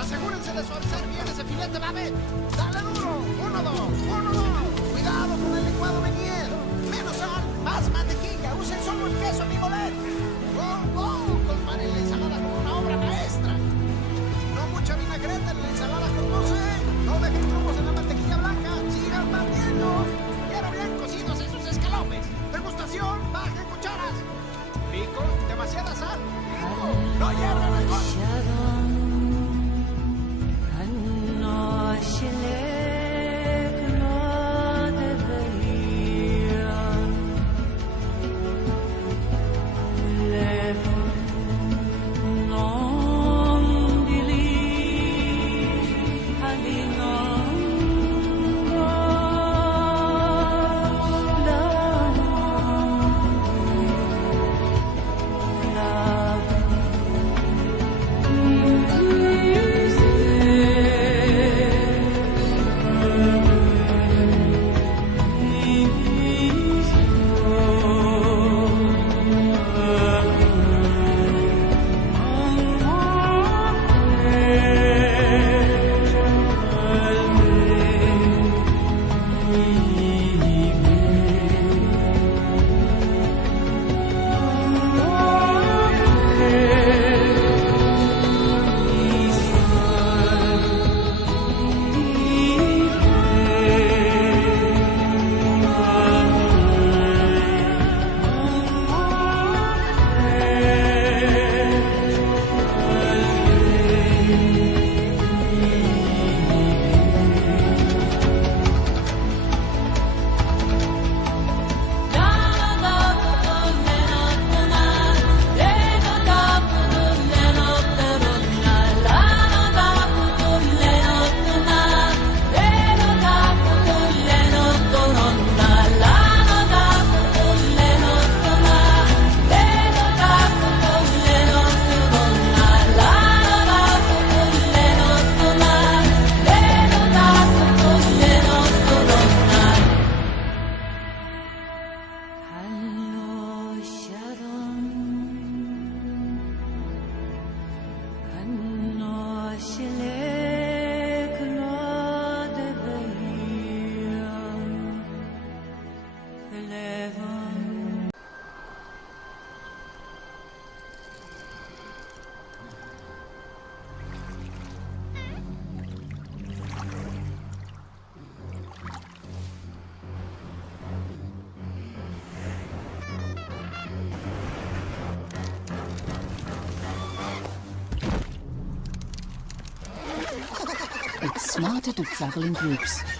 Asegúrense de suavizar bien ese filete, Babette. Dale duro. 1, 2, 1, 2. Cuidado con el licuado Menier. Menos sal, más mantequilla. Usen solo el queso Mimolet. Colmar en la ensalada como una obra maestra. No mucha vinagreta en la ensalada con dulce. No dejen grumos en la mantequilla blanca. Sigan partiendo. Quiero bien cocidos esos escalopes. Degustación, bajen cucharas. Pico, demasiada sal. Pico, no hierven el coche. It's smarter to travel in groups.